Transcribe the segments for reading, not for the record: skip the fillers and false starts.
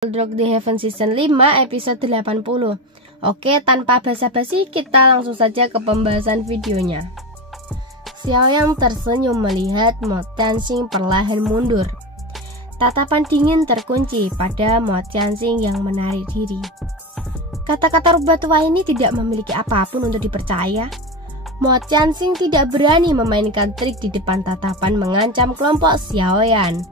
Drop the Heaven Season 5 episode 80. Oke, tanpa basa-basi kita langsung saja ke pembahasan videonya. Xiaoyan tersenyum melihat Mo Tianxing perlahan mundur. Tatapan dingin terkunci pada Mo Tianxing yang menarik diri. Kata-kata rubah tua ini tidak memiliki apapun untuk dipercaya. Mo Tianxing tidak berani memainkan trik di depan tatapan mengancam kelompok Xiaoyan.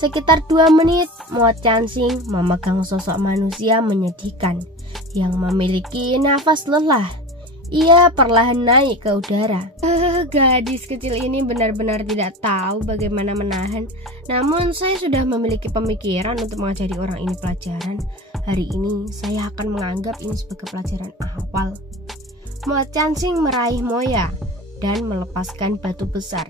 Sekitar 2 menit, Mo Tianxing memegang sosok manusia menyedihkan yang memiliki nafas lelah. Ia perlahan naik ke udara. Gadis kecil ini benar-benar tidak tahu bagaimana menahan. Namun saya sudah memiliki pemikiran untuk mengajari orang ini pelajaran. Hari ini saya akan menganggap ini sebagai pelajaran awal. Mo Tianxing meraih Moya dan melepaskan batu besar.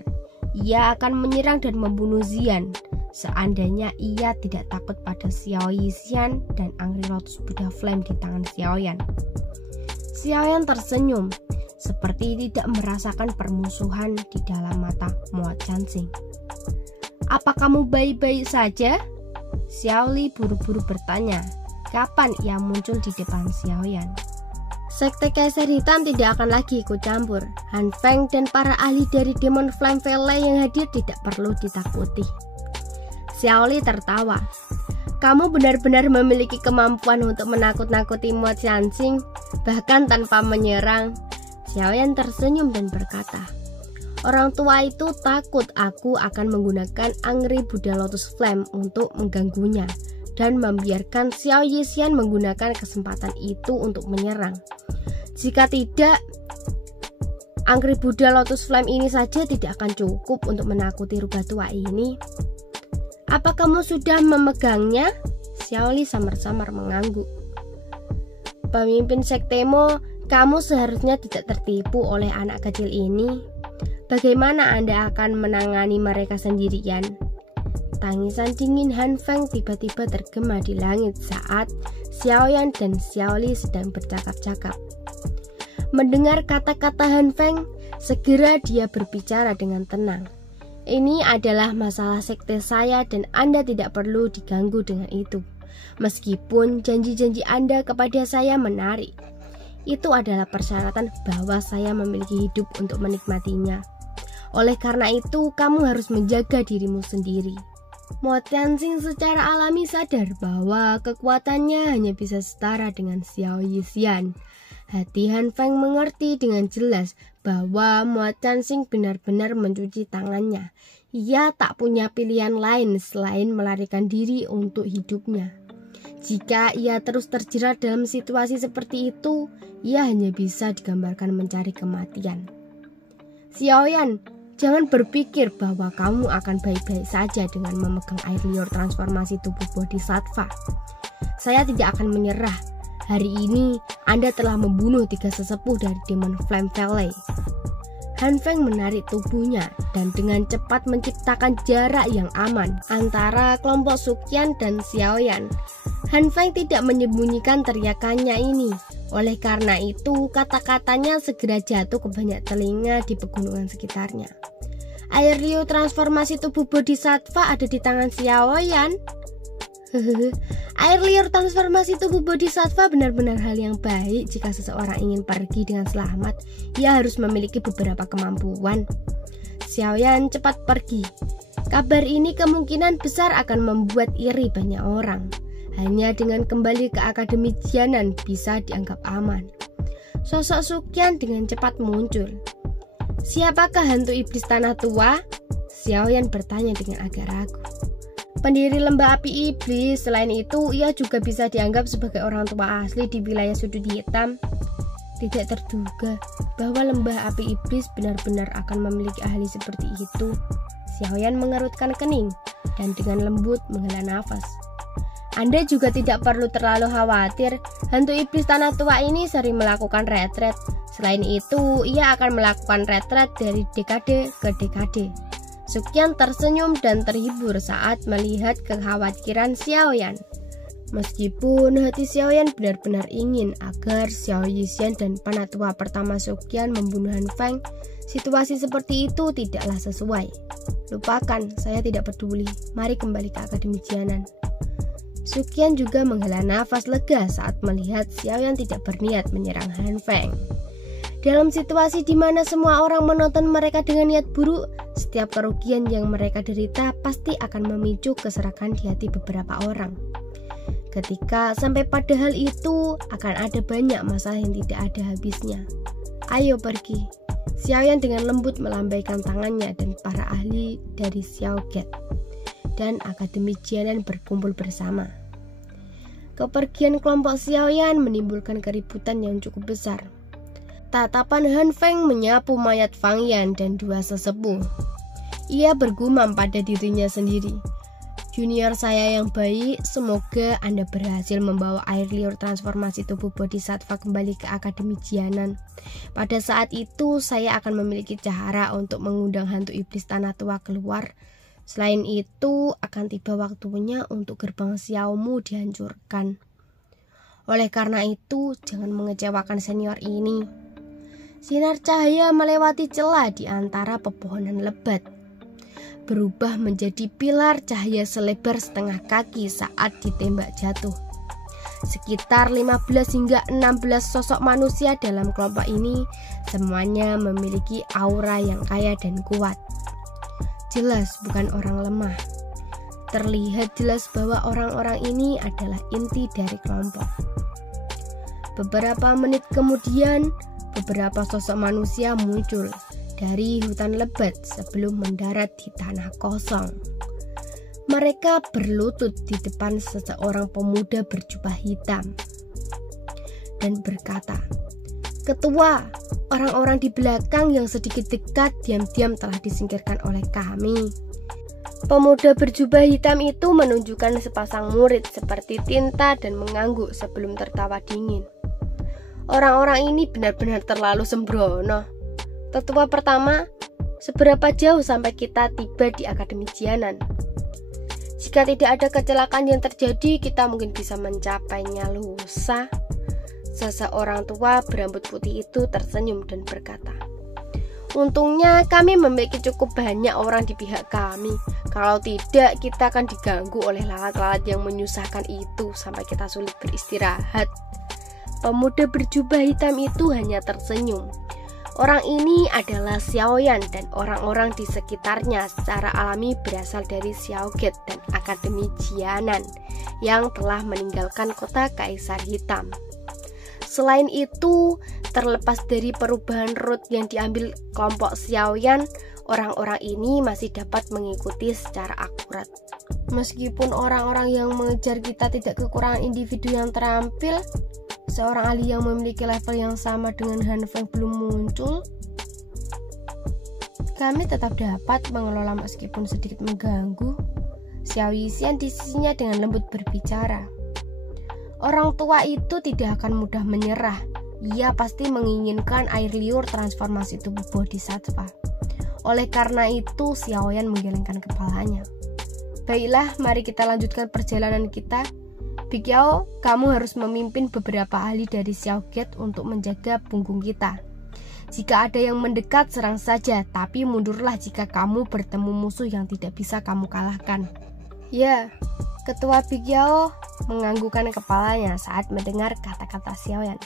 Ia akan menyerang dan membunuh Xian. Seandainya ia tidak takut pada Xiao Yixian dan Angry Lotus Buddha Flame di tangan Xiaoyan. Xiaoyan tersenyum, seperti tidak merasakan permusuhan di dalam mata Mo Tianxing. Apa kamu baik-baik saja? Xiaoli buru-buru bertanya. Kapan ia muncul di depan Xiaoyan? Sekte Kaiser Hitam tidak akan lagi ikut campur. Han Feng dan para ahli dari Demon Flame Valley yang hadir tidak perlu ditakuti. Xiaoli tertawa. Kamu benar-benar memiliki kemampuan untuk menakut-nakuti Mo Tianxing, bahkan tanpa menyerang. Xiaoyan tersenyum dan berkata, orang tua itu takut aku akan menggunakan Angry Buddha Lotus Flame untuk mengganggunya dan membiarkan Xiao Yixian menggunakan kesempatan itu untuk menyerang. Jika tidak, Angry Buddha Lotus Flame ini saja tidak akan cukup untuk menakuti rubah tua ini. Apa kamu sudah memegangnya? Xiaoli samar-samar mengangguk. Pemimpin sektemu, kamu seharusnya tidak tertipu oleh anak kecil ini. Bagaimana Anda akan menangani mereka sendirian? Tangisan dingin Han Feng tiba-tiba tergema di langit saat Xiaoyan dan Xiaoli sedang bercakap-cakap. Mendengar kata-kata Han Feng, segera dia berbicara dengan tenang. Ini adalah masalah sekte saya dan Anda tidak perlu diganggu dengan itu. Meskipun janji-janji Anda kepada saya menarik, itu adalah persyaratan bahwa saya memiliki hidup untuk menikmatinya. Oleh karena itu, kamu harus menjaga dirimu sendiri. Mo Tianxing secara alami sadar bahwa kekuatannya hanya bisa setara dengan Xiao Yixian. Hati Han Feng mengerti dengan jelas bahwa Mo Tianxing benar-benar mencuci tangannya. Ia tak punya pilihan lain selain melarikan diri untuk hidupnya. Jika ia terus terjerat dalam situasi seperti itu, ia hanya bisa digambarkan mencari kematian. Xiaoyan, jangan berpikir bahwa kamu akan baik-baik saja dengan memegang air liur transformasi tubuh Bodhisattva. Saya tidak akan menyerah. Hari ini, Anda telah membunuh 3 sesepuh dari Demon Flame Valley. Han Feng menarik tubuhnya dan dengan cepat menciptakan jarak yang aman antara kelompok Suqian dan Xiaoyan. Han Feng tidak menyembunyikan teriakannya ini. Oleh karena itu, kata-katanya segera jatuh ke banyak telinga di pegunungan sekitarnya. Air liur transformasi tubuh Bodhisattva ada di tangan Xiaoyan. Air liur transformasi tubuh Bodhisattva benar-benar hal yang baik. Jika seseorang ingin pergi dengan selamat, ia harus memiliki beberapa kemampuan. Xiaoyan cepat pergi. Kabar ini kemungkinan besar akan membuat iri banyak orang. Hanya dengan kembali ke Akademi Jianan bisa dianggap aman. Sosok Suqian dengan cepat muncul. Siapakah hantu iblis tanah tua? Xiaoyan bertanya dengan agak ragu. Pendiri lembah api iblis. Selain itu, ia juga bisa dianggap sebagai orang tua asli di wilayah sudut hitam. Tidak terduga bahwa lembah api iblis benar-benar akan memiliki ahli seperti itu. Xiaoyan mengerutkan kening dan dengan lembut menghela nafas. Anda juga tidak perlu terlalu khawatir. Hantu iblis tanah tua ini sering melakukan retret. Selain itu, ia akan melakukan retret dari dekade ke dekade. Suqian tersenyum dan terhibur saat melihat kekhawatiran Xiaoyan. Meskipun hati Xiaoyan benar-benar ingin agar Xiao Yixian dan penatua pertama Suqian membunuh Han Feng, situasi seperti itu tidaklah sesuai. Lupakan, saya tidak peduli. Mari kembali ke Akademi Jianan. Suqian juga menghela nafas lega saat melihat Xiaoyan tidak berniat menyerang Han Feng. Dalam situasi di mana semua orang menonton mereka dengan niat buruk, setiap kerugian yang mereka derita pasti akan memicu keserakan di hati beberapa orang. Ketika sampai pada hal itu, akan ada banyak masalah yang tidak ada habisnya. Ayo pergi. Xiaoyan dengan lembut melambaikan tangannya dan para ahli dari Xiaogate dan Akademi Jianan berkumpul bersama. Kepergian kelompok Xiaoyan menimbulkan keributan yang cukup besar. Tatapan Han Feng menyapu mayat Fang Yan dan dua sesepuh. Ia bergumam pada dirinya sendiri. Junior saya yang baik, semoga Anda berhasil membawa air liur transformasi tubuh Bodhisattva kembali ke Akademi Jianan. Pada saat itu, saya akan memiliki cara untuk mengundang hantu iblis tanah tua keluar. Selain itu, akan tiba waktunya untuk gerbang Xiaomu dihancurkan. Oleh karena itu, jangan mengecewakan senior ini. Sinar cahaya melewati celah di antara pepohonan lebat, berubah menjadi pilar cahaya selebar setengah kaki saat ditembak jatuh. Sekitar 15 hingga 16 sosok manusia dalam kelompok ini, semuanya memiliki aura yang kaya dan kuat. Jelas bukan orang lemah. Terlihat jelas bahwa orang-orang ini adalah inti dari kelompok. Beberapa menit kemudian, beberapa sosok manusia muncul dari hutan lebat sebelum mendarat di tanah kosong. Mereka berlutut di depan seseorang pemuda berjubah hitam dan berkata, "Ketua, orang-orang di belakang yang sedikit dekat diam-diam telah disingkirkan oleh kami." Pemuda berjubah hitam itu menunjukkan sepasang murid seperti tinta dan mengangguk sebelum tertawa dingin. Orang-orang ini benar-benar terlalu sembrono. Tetua pertama, seberapa jauh sampai kita tiba di Akademi Jianan? Jika tidak ada kecelakaan yang terjadi, kita mungkin bisa mencapainya lusa. Seseorang tua berambut putih itu tersenyum dan berkata, "Untungnya kami memiliki cukup banyak orang di pihak kami. Kalau tidak, kita akan diganggu oleh lalat-lalat yang menyusahkan itu sampai kita sulit beristirahat." Pemuda berjubah hitam itu hanya tersenyum. Orang ini adalah Xiaoyan dan orang-orang di sekitarnya secara alami berasal dari Xiaogate dan Akademi Jianan yang telah meninggalkan kota Kaisar Hitam. Selain itu, terlepas dari perubahan route yang diambil kelompok Xiaoyan, orang-orang ini masih dapat mengikuti secara akurat. Meskipun orang-orang yang mengejar kita tidak kekurangan individu yang terampil, seorang ahli yang memiliki level yang sama dengan Han Feng belum muncul, kami tetap dapat mengelola meskipun sedikit mengganggu. Xiao Yixian di sisinya dengan lembut berbicara. Orang tua itu tidak akan mudah menyerah. Ia pasti menginginkan air liur transformasi tubuh Bodhisattva. Oleh karena itu, Xiaoyan menggelengkan kepalanya. Baiklah, mari kita lanjutkan perjalanan kita. Big Yao, kamu harus memimpin beberapa ahli dari Xiaogate untuk menjaga punggung kita. Jika ada yang mendekat, serang saja, tapi mundurlah jika kamu bertemu musuh yang tidak bisa kamu kalahkan. Ya, Ketua Big Yao menganggukkan kepalanya saat mendengar kata-kata Xiaoyan.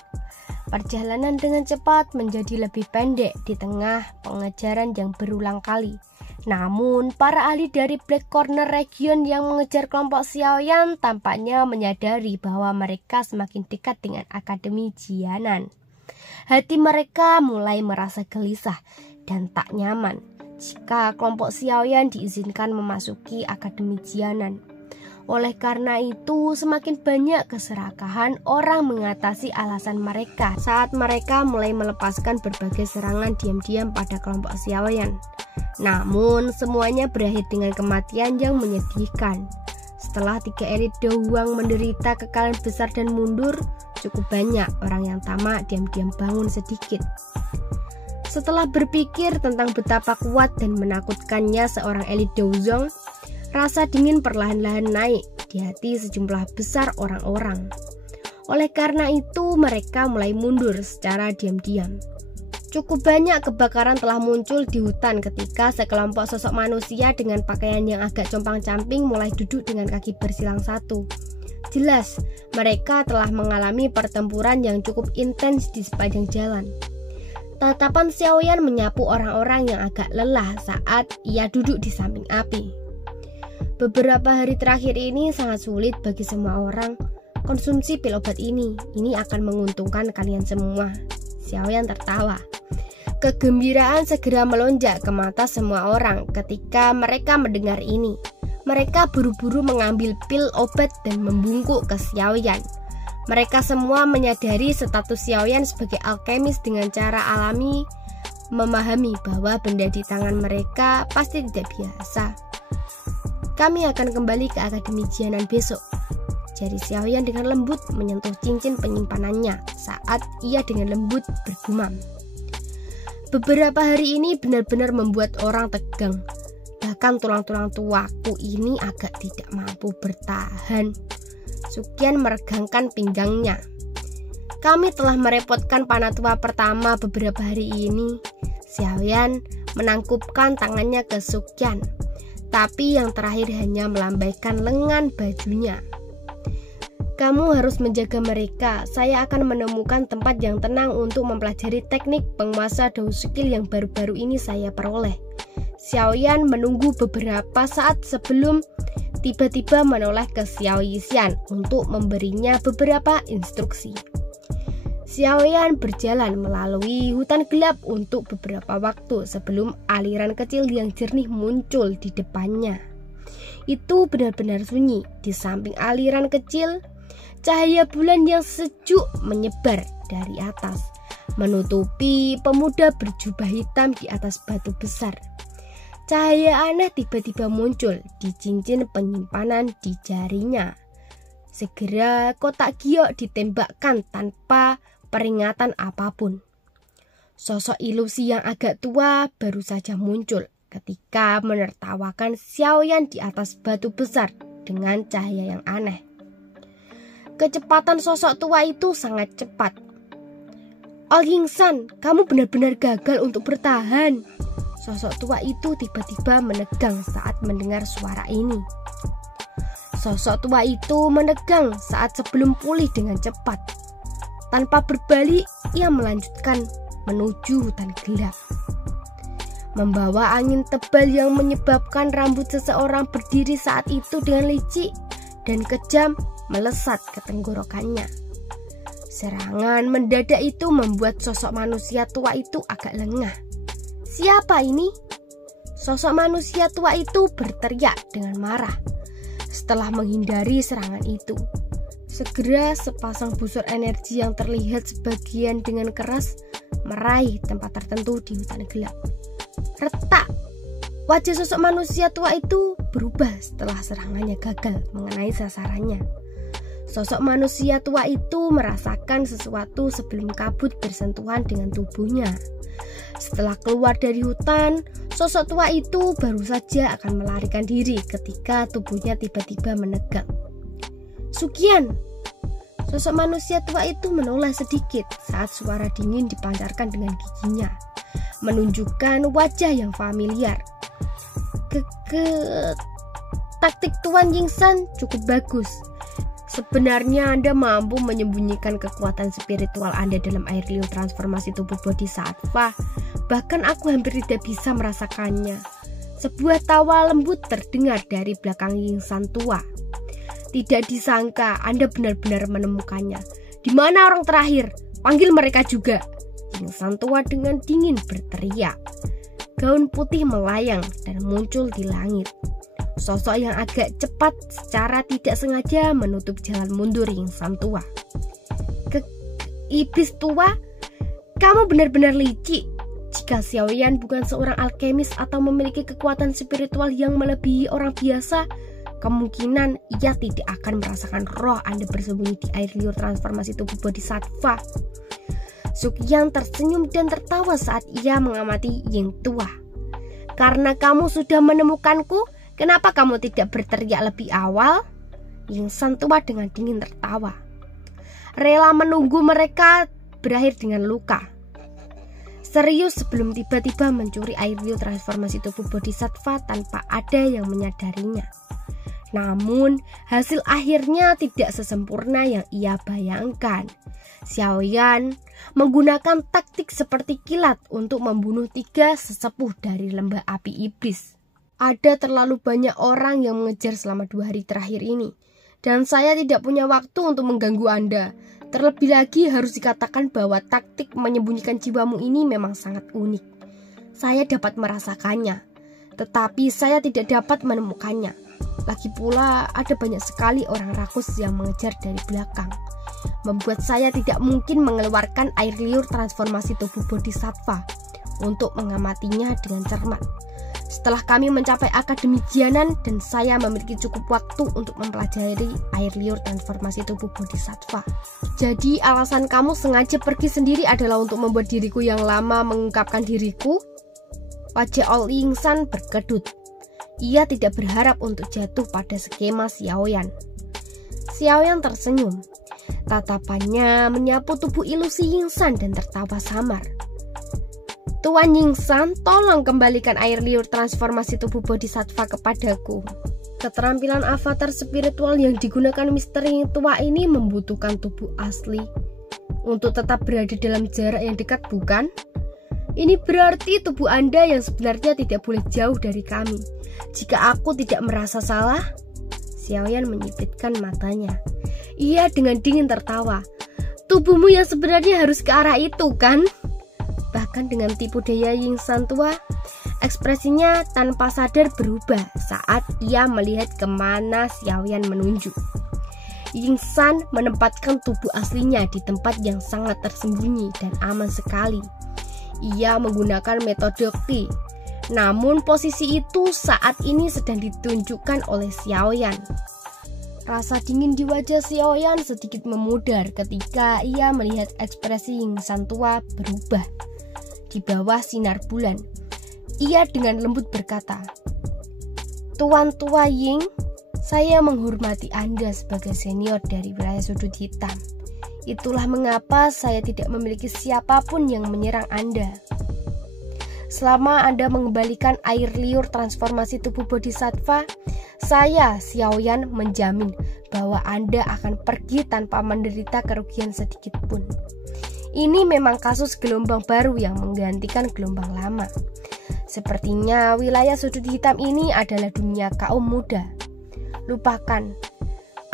Perjalanan dengan cepat menjadi lebih pendek di tengah pengejaran yang berulang kali. Namun, para ahli dari Black Corner Region yang mengejar kelompok Xiaoyan tampaknya menyadari bahwa mereka semakin dekat dengan Akademi Jianan. Hati mereka mulai merasa gelisah dan tak nyaman jika kelompok Xiaoyan diizinkan memasuki Akademi Jianan. Oleh karena itu, semakin banyak keserakahan orang mengatasi alasan mereka saat mereka mulai melepaskan berbagai serangan diam-diam pada kelompok Xiaoyan. Namun, semuanya berakhir dengan kematian yang menyedihkan. Setelah 3 elit Douang menderita kekalahan besar dan mundur, cukup banyak orang yang tamak diam-diam bangun sedikit. Setelah berpikir tentang betapa kuat dan menakutkannya seorang elit Douzong, rasa dingin perlahan-lahan naik di hati sejumlah besar orang-orang. Oleh karena itu, mereka mulai mundur secara diam-diam. Cukup banyak kebakaran telah muncul di hutan ketika sekelompok sosok manusia dengan pakaian yang agak compang-camping mulai duduk dengan kaki bersilang satu. Jelas, mereka telah mengalami pertempuran yang cukup intens di sepanjang jalan. Tatapan Xiaoyan menyapu orang-orang yang agak lelah saat ia duduk di samping api. Beberapa hari terakhir ini sangat sulit bagi semua orang. Konsumsi pil obat ini akan menguntungkan kalian semua. Xiaoyan tertawa. Kegembiraan segera melonjak ke mata semua orang ketika mereka mendengar ini. Mereka buru-buru mengambil pil obat dan membungkuk ke Xiaoyan. Mereka semua menyadari status Xiaoyan sebagai alkemis dengan cara alami, memahami bahwa benda di tangan mereka pasti tidak biasa. Kami akan kembali ke Akademi Jianan besok. Jari Xiaoyan dengan lembut menyentuh cincin penyimpanannya saat ia dengan lembut bergumam. Beberapa hari ini benar-benar membuat orang tegang. Bahkan tulang-tulang tuaku ini agak tidak mampu bertahan. Sukian meregangkan pinggangnya. Kami telah merepotkan Panatua pertama beberapa hari ini. Xiaoyan menangkupkan tangannya ke Sukian, tapi yang terakhir hanya melambaikan lengan bajunya. Kamu harus menjaga mereka. Saya akan menemukan tempat yang tenang untuk mempelajari teknik penguasa Dao skill yang baru-baru ini saya peroleh. Xiaoyan menunggu beberapa saat sebelum tiba-tiba menoleh ke Xiao Yixian untuk memberinya beberapa instruksi. Xiaoyan berjalan melalui hutan gelap untuk beberapa waktu sebelum aliran kecil yang jernih muncul di depannya. Itu benar-benar sunyi. Di samping aliran kecil, cahaya bulan yang sejuk menyebar dari atas, menutupi pemuda berjubah hitam di atas batu besar. Cahaya aneh tiba-tiba muncul di cincin penyimpanan di jarinya. Segera kotak giok ditembakkan tanpa peringatan apapun. Sosok ilusi yang agak tua baru saja muncul ketika menertawakan Xiaoyan di atas batu besar dengan cahaya yang aneh. Kecepatan sosok tua itu sangat cepat. All Yingsan, kamu benar-benar gagal untuk bertahan. Sosok tua itu tiba-tiba menegang saat mendengar suara ini. Sosok tua itu menegang saat sebelum pulih dengan cepat. Tanpa berbalik, ia melanjutkan menuju hutan gelap. Membawa angin tebal yang menyebabkan rambut seseorang berdiri saat itu dengan licik dan kejam melesat ke tenggorokannya. Serangan mendadak itu membuat sosok manusia tua itu agak lengah. Siapa ini? Sosok manusia tua itu berteriak dengan marah setelah menghindari serangan itu. Segera sepasang busur energi yang terlihat sebagian dengan keras meraih tempat tertentu di hutan gelap. Retak! Wajah sosok manusia tua itu berubah setelah serangannya gagal mengenai sasarannya. Sosok manusia tua itu merasakan sesuatu sebelum kabut bersentuhan dengan tubuhnya. Setelah keluar dari hutan, sosok tua itu baru saja akan melarikan diri ketika tubuhnya tiba-tiba menegang. Sukian! Sosok manusia tua itu menoleh sedikit saat suara dingin dipancarkan dengan giginya, menunjukkan wajah yang familiar. Taktik Tuan Yingsan cukup bagus. Sebenarnya Anda mampu menyembunyikan kekuatan spiritual Anda dalam air liur transformasi tubuh Bodhisattva. Bahkan aku hampir tidak bisa merasakannya. Sebuah tawa lembut terdengar dari belakang Yingsan tua. Tidak disangka Anda benar-benar menemukannya. Di mana orang terakhir? Panggil mereka juga. Yingsan tua dengan dingin berteriak. Gaun putih melayang dan muncul di langit. Sosok yang agak cepat secara tidak sengaja menutup jalan mundur Yingsan tua. Iblis tua, kamu benar-benar licik. Jika Xiaoyan bukan seorang alkemis atau memiliki kekuatan spiritual yang melebihi orang biasa, kemungkinan ia tidak akan merasakan roh Anda bersembunyi di air liur transformasi tubuh Bodhisattva. Sukian tersenyum dan tertawa saat ia mengamati Ying tua. Karena kamu sudah menemukanku, kenapa kamu tidak berteriak lebih awal? Yingsan tua dengan dingin tertawa. Rela menunggu mereka berakhir dengan luka. Serius sebelum tiba-tiba mencuri air liur transformasi tubuh Bodhisattva tanpa ada yang menyadarinya. Namun, hasil akhirnya tidak sesempurna yang ia bayangkan. Xiaoyan menggunakan taktik seperti kilat untuk membunuh 3 sesepuh dari lembah api iblis. Ada terlalu banyak orang yang mengejar selama 2 hari terakhir ini, dan saya tidak punya waktu untuk mengganggu Anda. Terlebih lagi harus dikatakan bahwa taktik menyembunyikan jiwamu ini memang sangat unik. Saya dapat merasakannya, tetapi saya tidak dapat menemukannya. Lagi pula ada banyak sekali orang rakus yang mengejar dari belakang, membuat saya tidak mungkin mengeluarkan air liur transformasi tubuh Bodhisattva untuk mengamatinya dengan cermat. Setelah kami mencapai Akademi Jianan dan saya memiliki cukup waktu untuk mempelajari air liur transformasi tubuh Bodhisattva. Jadi alasan kamu sengaja pergi sendiri adalah untuk membuat diriku yang lama mengungkapkan diriku? Wajah Ol Yingsan berkedut. Ia tidak berharap untuk jatuh pada skema Xiaoyan. Xiaoyan tersenyum. Tatapannya menyapu tubuh ilusi Yingsan dan tertawa samar. Tuan Yingsan, tolong kembalikan air liur transformasi tubuh Bodhisattva kepadaku. Keterampilan avatar spiritual yang digunakan misteri tua ini membutuhkan tubuh asli untuk tetap berada dalam jarak yang dekat, bukan? Ini berarti tubuh Anda yang sebenarnya tidak boleh jauh dari kami. Jika aku tidak merasa salah, Xiaoyan menyipitkan matanya. Ia dengan dingin tertawa. Tubuhmu yang sebenarnya harus ke arah itu, kan? Bahkan dengan tipu daya Yingsan tua, ekspresinya tanpa sadar berubah saat ia melihat kemana Xiaoyan menunjuk. Yingsan menempatkan tubuh aslinya di tempat yang sangat tersembunyi dan aman sekali. Ia menggunakan metode Qi. Namun posisi itu saat ini sedang ditunjukkan oleh Xiaoyan. Rasa dingin di wajah Xiaoyan sedikit memudar ketika ia melihat ekspresi Yingsan tua berubah. Di bawah sinar bulan, ia dengan lembut berkata, "Tuan tua Ying, saya menghormati Anda sebagai senior dari wilayah sudut hitam. Itulah mengapa saya tidak memiliki siapapun yang menyerang Anda. Selama Anda mengembalikan air liur transformasi tubuh Bodhisattva, saya, Xiaoyan, menjamin bahwa Anda akan pergi tanpa menderita kerugian sedikit pun. Ini memang kasus gelombang baru yang menggantikan gelombang lama. Sepertinya wilayah sudut hitam ini adalah dunia kaum muda. Lupakan,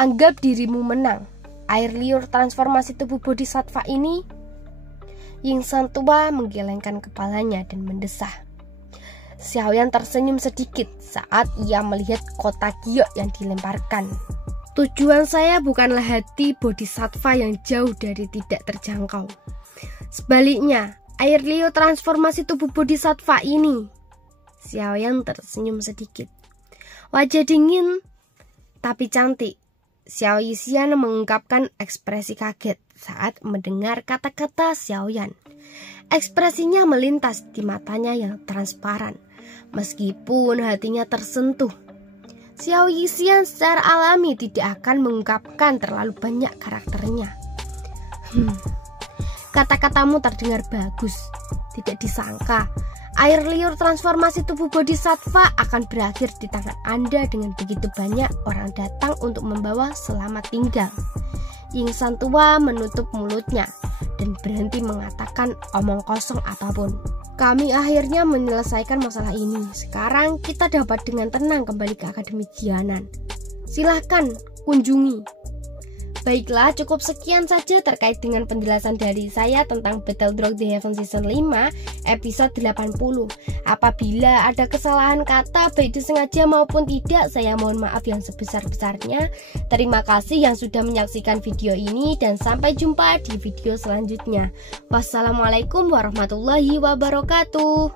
anggap dirimu menang. Air liur transformasi tubuh Bodhisattva ini." Yingsan tua menggelengkan kepalanya dan mendesah. Xiaoyan tersenyum sedikit saat ia melihat kotak giok yang dilemparkan. "Tujuan saya bukanlah hati Bodhisattva yang jauh dari tidak terjangkau. Sebaliknya, air liur transformasi tubuh Bodhisattva ini." Xiaoyan tersenyum sedikit. Wajah dingin tapi cantik Xiao Yixian mengungkapkan ekspresi kaget saat mendengar kata-kata Xiaoyan. Ekspresinya melintas di matanya yang transparan, meskipun hatinya tersentuh. Xiao Yixian secara alami tidak akan mengungkapkan terlalu banyak karakternya. Kata-katamu terdengar bagus. Tidak disangka, air liur transformasi tubuh Bodhisattva akan berakhir di tangan Anda dengan begitu banyak orang datang untuk membawa selamat tinggal. Yingsan tua menutup mulutnya dan berhenti mengatakan omong kosong apapun. Kami akhirnya menyelesaikan masalah ini. Sekarang kita dapat dengan tenang kembali ke Akademi Jianan. Silahkan kunjungi. Baiklah, cukup sekian saja terkait dengan penjelasan dari saya tentang Battle Drop the Heaven Season 5 episode 80. Apabila ada kesalahan kata baik disengaja maupun tidak, saya mohon maaf yang sebesar-besarnya. Terima kasih yang sudah menyaksikan video ini dan sampai jumpa di video selanjutnya. Wassalamualaikum warahmatullahi wabarakatuh.